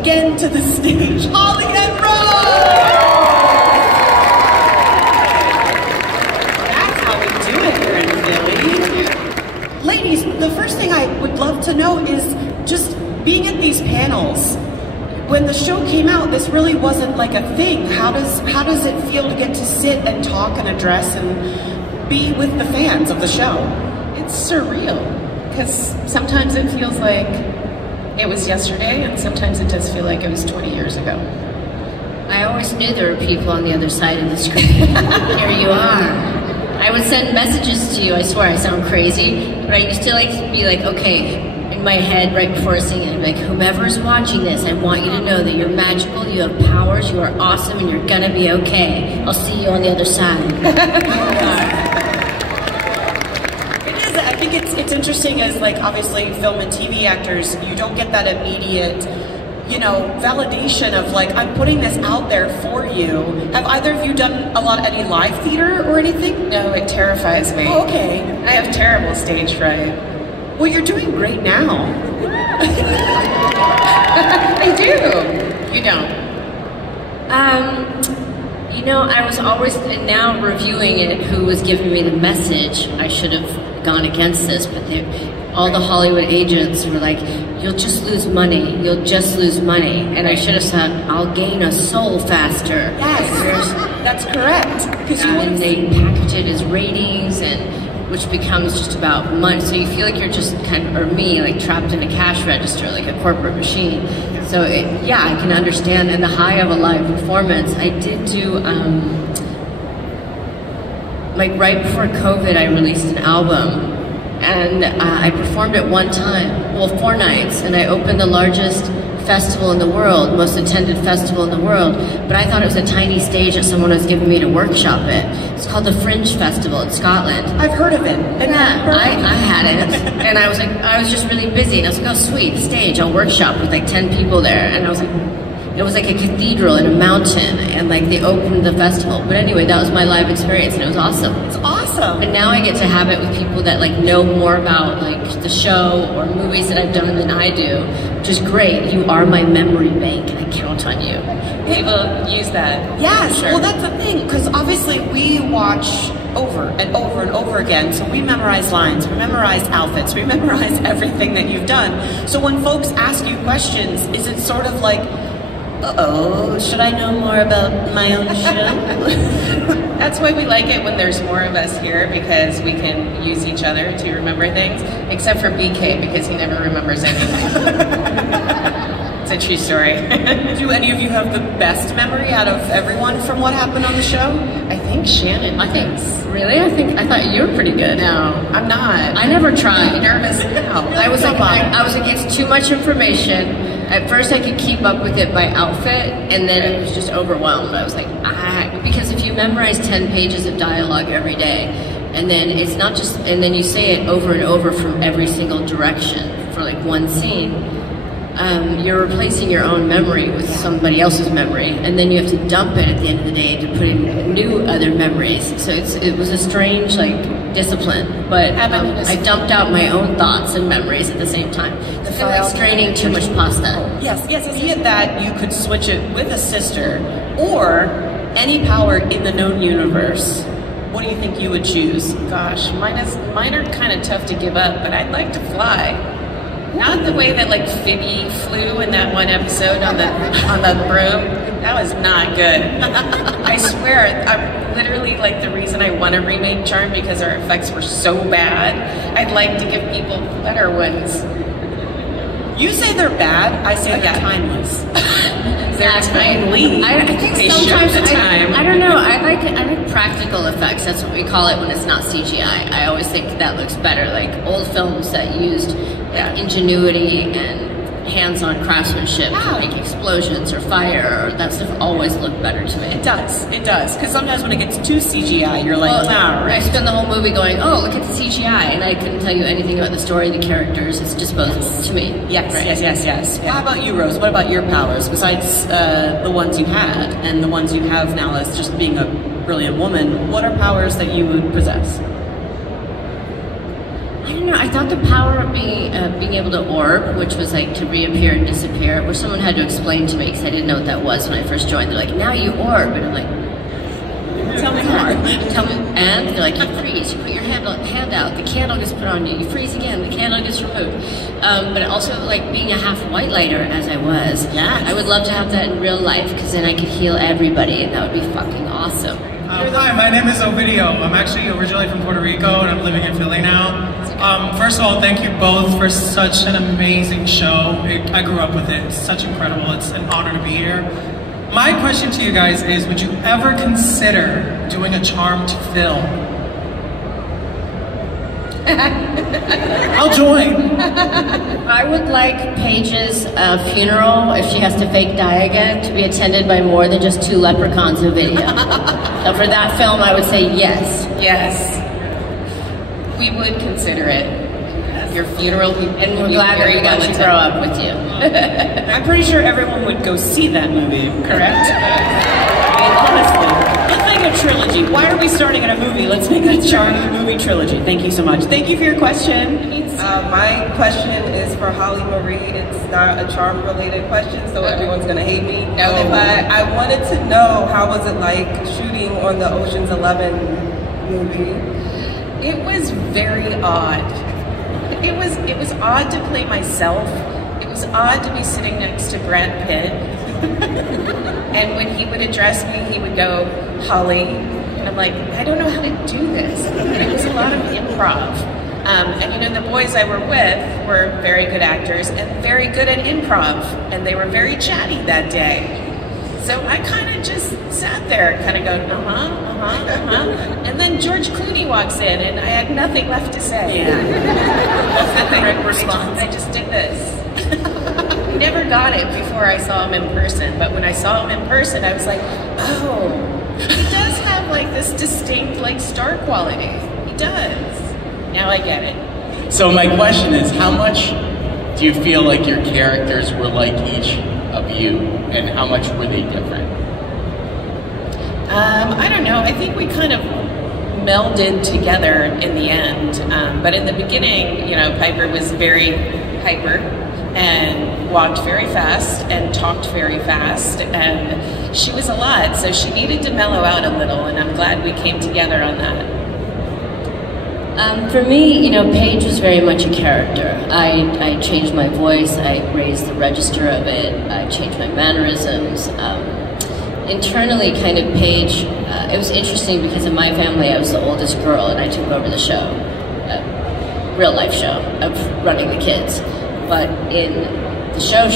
again to the stage, Holly and Rose! That's how we do it here in Philly. Ladies, the first thing I would love to know is just being at these panels. When the show came out, this really wasn't like a thing. How does it feel to get to sit and talk and address and be with the fans of the show? It's surreal, because sometimes it feels like it was yesterday, and sometimes it does feel like it was 20 years ago. I always knew there were people on the other side of the screen. Here you are. I would send messages to you, I swear I sound crazy, but I used to be like, okay, in my head right before singing, I'm like, whomever's watching this, I want you to know that you're magical, you have powers, you are awesome, and you're gonna be okay. I'll see you on the other side. I think it's interesting as, like, obviously film and TV actors, you don't get that immediate, you know, validation of like, I'm putting this out there for you. Have either of you done any live theater or anything? No, it terrifies me. Oh, okay. I have terrible stage fright. Well, you're doing great now. I do. You don't. You know, I was always, and now reviewing it, who was giving me the message, I should have gone against this, but all the Hollywood agents were like, you'll just lose money, you'll just lose money. And I should have said, I'll gain a soul faster. Yes, that's correct. And they package it as ratings, and which becomes just about money. So you feel like you're just kind of, or me, like trapped in a cash register, like a corporate machine. So yeah, I can understand. And the high of a live performance, I did do, like right before COVID, I released an album, and I performed it one time, well, 4 nights, and I opened the largest festival in the world, most attended festival in the world, but I thought it was a tiny stage that someone was giving me to workshop it. It's called the Fringe Festival in Scotland. I've heard of it. Yeah, I had it, and I was like, I was just really busy, and I was like, oh sweet, stage, I'll workshop with like 10 people there, and I was like, it was like a cathedral in a mountain, and like they opened the festival. But anyway, that was my live experience, and it was awesome. It's awesome. And now I get to have it with people that like know more about like the show or movies that I've done than I do, which is great. You are my memory bank, and I count on you. People use that. Yes, sure. Well that's the thing, because obviously we watch over and over and over again, so we memorize lines, we memorize outfits, we memorize everything that you've done. So when folks ask you questions, is it sort of like, uh-oh, should I know more about my own show? That's why we like it when there's more of us here, because we can use each other to remember things, except for BK, because he never remembers anything. It's a true story. Do any of you have the best memory out of everyone from what happened on the show? I think Shannon. Really? I thought you were pretty good. No, I'm not. I never tried. I'm nervous now. I was like, it's too much information. At first I could keep up with it by outfit, and then I was just overwhelmed. I was like, because if you memorize 10 pages of dialogue every day, and then it's not just, and then you say it over and over from every single direction for like one scene, you're replacing your own memory with somebody else's memory, and then you have to dump it at the end of the day to put in new other memories. So it was a strange like discipline, but I dumped out my own thoughts and memories at the same time. I feel like straining too much pasta. Yes, be it that you could switch it with a sister, or any power in the known universe. What do you think you would choose? Gosh, mine are kind of tough to give up, but I'd like to fly. Not the way that like Phoebe flew in that one episode on the broom. That was not good. I swear, I'm literally like the reason I want to remake Charm, because our effects were so bad. I'd like to give people better ones. You say they're bad, I say they're timeless. They're timely. I think they sometimes show the time. I don't know. I like practical effects. That's what we call it when it's not CGI. I always think that looks better. Like old films that used like ingenuity and hands-on craftsmanship to make explosions or fire, or that stuff always looked better to me. It does. Because sometimes when it gets too CGI, you're like, wow. I spend the whole movie going, oh, look at the CGI, and I couldn't tell you anything about the story, the characters. It's disposable to me. Yes, right? yes. Yeah. How about you, Rose? What about your powers, besides the ones you had and the ones you have now as just being a brilliant woman? What are powers that you would possess? I'm don't know. I thought the power of being able to orb, which was like to reappear and disappear, which someone had to explain to me because I didn't know what that was when I first joined. They're like, now you orb, and I'm like, Tell me more. Tell me, and they're like, you freeze. You put your hand out. The candle gets put on you. You freeze again. The candle gets removed. But also, like being a half white lighter as I was. Yeah. I would love to have that in real life because then I could heal everybody, and that would be fucking awesome. Hi, my name is Ovidio. I'm actually originally from Puerto Rico, and I'm living in Philly now. First of all, thank you both for such an amazing show. I grew up with it. It's such incredible. It's an honor to be here. My question to you guys is, would you ever consider doing a Charmed film? I'll join. I would like Paige's funeral, if she has to fake die again, to be attended by more than just 2 leprechauns in video. So for that film, I would say yes. Yes. We would consider it. Your funeral, and we're glad that we got to grow up with you. I'm pretty sure everyone would go see that movie, correct? I mean, honestly, let's make a trilogy. Why are we starting at a movie? Let's make a Charmed movie trilogy. Thank you so much. Thank you for your question. My question is for Holly Marie. It's not a Charmed-related question, so everyone's gonna hate me. No. But I wanted to know, how was it like shooting on the Ocean's 11 movie? It was very odd. It was odd to play myself. It was odd to be sitting next to Brad Pitt. And when he would address me, he would go, Holly. And I'm like, I don't know how to do this. And it was a lot of improv. And you know, the boys I were with were very good actors and very good at improv. And they were very chatty that day. So I kind of just sat there, kind of going, and then George Clooney walks in, and I had nothing left to say. Yeah. That's the correct response. I just did this. I never got it before I saw him in person, but when I saw him in person, I was like, oh, he does have like this distinct like star quality. He does. Now I get it. So my question is, how much do you feel like your characters were like each of you, and how much were they different? I don't know. I think we kind of melded together in the end. But in the beginning, you know, Piper was very hyper and walked very fast and talked very fast, and she was a lot, so she needed to mellow out a little, and I'm glad we came together on that. For me, you know, Paige was very much a character. I changed my voice, I raised the register of it, I changed my mannerisms. Internally, kind of Paige, it was interesting because in my family I was the oldest girl and I took over the show, real life show of running the kids. But in the show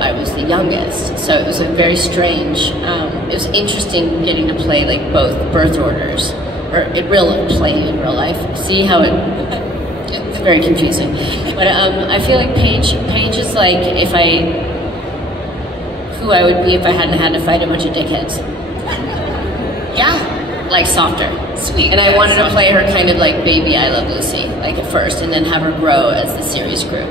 I was the youngest, so it was a very strange, it was interesting getting to play like both birth orders. Or in real life. See how it's very confusing. But I feel like Paige is like who I would be if I hadn't had to fight a bunch of dickheads. Yeah, like softer. Sweet. And I wanted to play her kind of like baby I Love Lucy, like at first, and then have her grow as the series grew.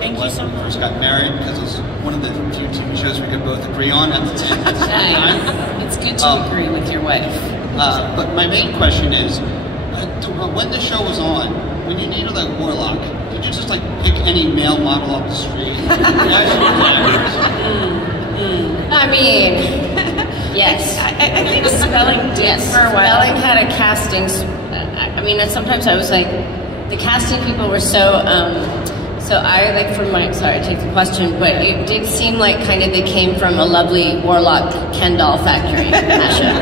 Thank you so much. When we first got married, because it was one of the few TV shows we could both agree on at the same time. It's good to agree with your wife. But my main question is, when the show was on, when you needed that warlock, did you just like pick any male model off the street? I mean, yes. I think spelling did for a while. Spelling had a casting. I mean, sometimes I was like, the casting people were so. So I like from my. Sorry, I take the question, but it did seem like kind of they came from a lovely warlock Ken doll factory mashup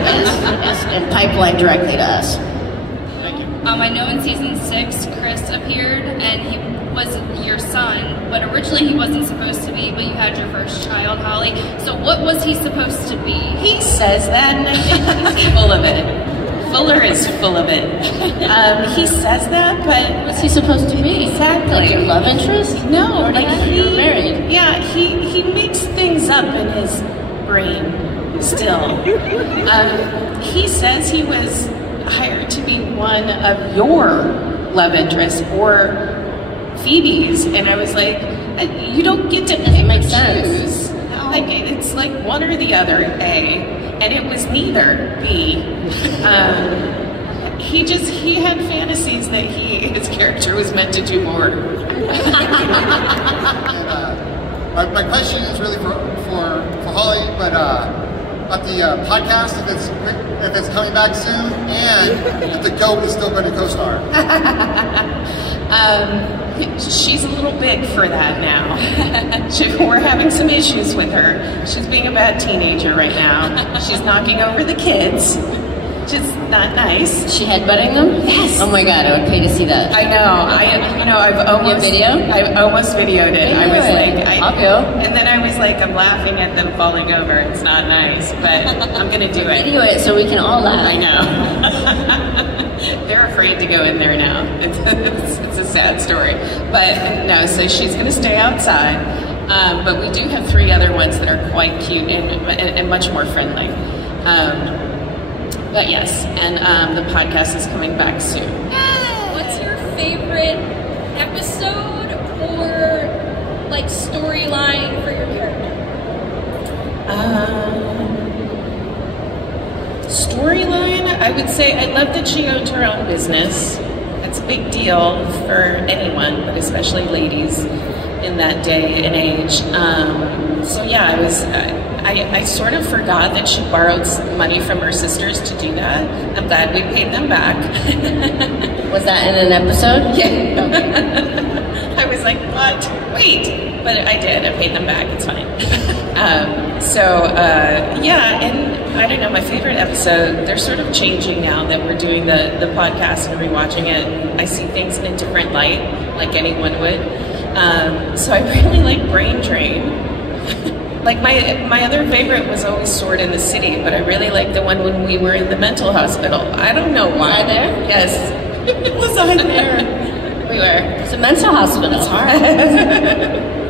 and pipeline directly to us. Thank you. I know in season 6, Chris appeared and he was your son, but originally he wasn't supposed to be, but you had your first child, Holly. So what was he supposed to be? He says that, and I think he's full of it. Fuller is full of it. He says that, but What's he supposed to be? Exactly. Like your love interest? no, Or like like you're married? Yeah, he makes things up in his brain still. He says he was hired to be one of your love interests or Phoebe's, and I was like, you don't get to pick make or sense. choose. Like it's like one or the other, A, and it was neither, B. he had fantasies that his character was meant to do more. My question is really for Holly, but about the podcast, if it's coming back soon, and if the goat is still going to co-star. She's a little big for that now. We're having some issues with her. She's being a bad teenager right now. She's knocking over the kids. Just not nice. She headbutting them? Yes. Oh my god, I would pay to see that. I know. I've almost I've almost videoed it. I was like, I'll go. And then I was like, I'm laughing at them falling over. It's not nice, but I'm gonna do it. Video it so we can all laugh. I know. They're afraid to go in there now. It's a sad story, but no. So she's gonna stay outside. But we do have 3 other ones that are quite cute and much more friendly. But yes, and the podcast is coming back soon. What's your favorite episode or like storyline for your character? Storyline, I would say I love that she owned her own business. That's a big deal for anyone, but especially ladies in that day and age. So yeah, I sort of forgot that she borrowed money from her sisters to do that. I'm glad we paid them back. Was that in an episode? Yeah. Okay. I was like, what? Wait. But I did. I paid them back. It's fine. Yeah, and I don't know, my favorite episode, they're sort of changing now that we're doing the podcast and rewatching it. I see things in a different light, like anyone would. So I really like Brain Drain. Like my other favorite was always Sword in the City, but I really like the one when we were in the mental hospital. I don't know why. Was I there? Yes. Was I there? We were. It's a mental hospital. It's hard.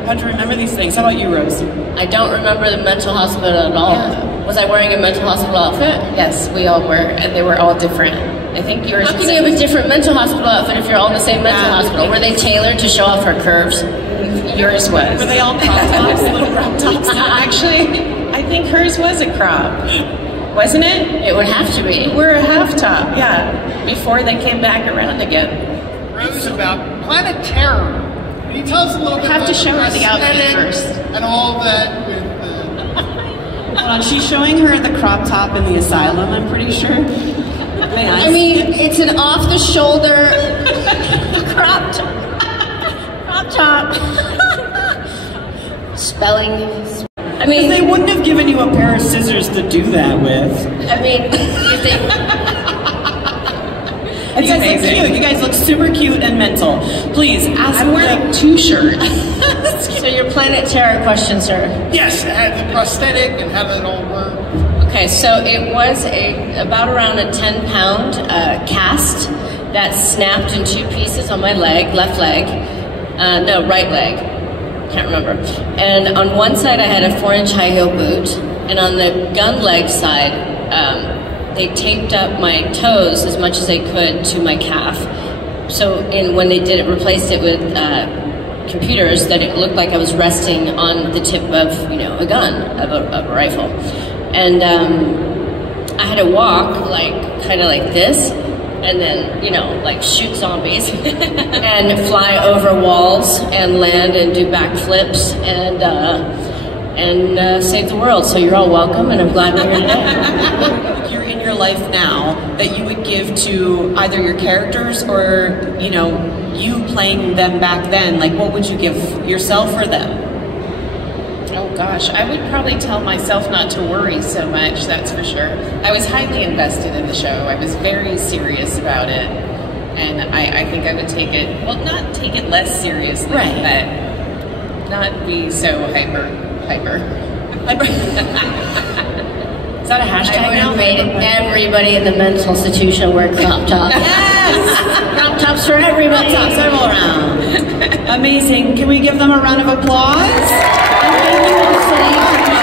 How'd you remember these things? How about you, Rose? I don't remember the mental hospital at all. Yeah. Was I wearing a mental hospital outfit? Yes, we all were, and they were all different. I think yours. How can you have a different mental hospital outfit if you're all in the same mental hospital? Were they tailored to show off her curves? Yours was. Were they all crop tops? Little crop tops? Actually, I think hers was a crop. Wasn't it? It would have to be. We're a half top, yeah. Before they came back around again. Rose, about Planet Terror. Can you tell us a little bit Have about to show her the outfit aesthetic first. and all that with Hold on, she's showing her the crop top in the asylum, I'm pretty sure. I mean, it's an off-the-shoulder crop top. Crop top. Spelling. I mean, they wouldn't have given you a pair of scissors to do that with. I mean, if they... You guys look cute. You guys look super cute and mental. Please ask. I'm wearing 2 shirts. So your Planet Terror question, sir? yes, it had the prosthetic and how did it all work? Okay, so it was about around a 10-pound cast that snapped in 2 pieces on my leg, left leg. No, right leg. Can't remember. And on one side I had a 4-inch high heel boot, and on the gun leg side, they taped up my toes as much as they could to my calf. So when they did it, replaced it with computers, that it looked like I was resting on the tip of, a gun, of a rifle. And I had to walk kind of like this, and then, like shoot zombies and fly over walls and land and do backflips and save the world. So you're all welcome, and I'm glad we're here today. You're in your life now that you would give to either your characters or, you playing them back then. Like, what would you give yourself or them? Oh gosh, I would probably tell myself not to worry so much, that's for sure. I was highly invested in the show. I was very serious about it. And I think I would take it, well, not take it less seriously, right, but not be so hyper. Is that a hashtag I would now? have made everybody in the mental institution wear crop tops. Yes! Crop tops for everybody. Crop tops all around. Amazing. Can we give them a round of applause? And thank you all so much.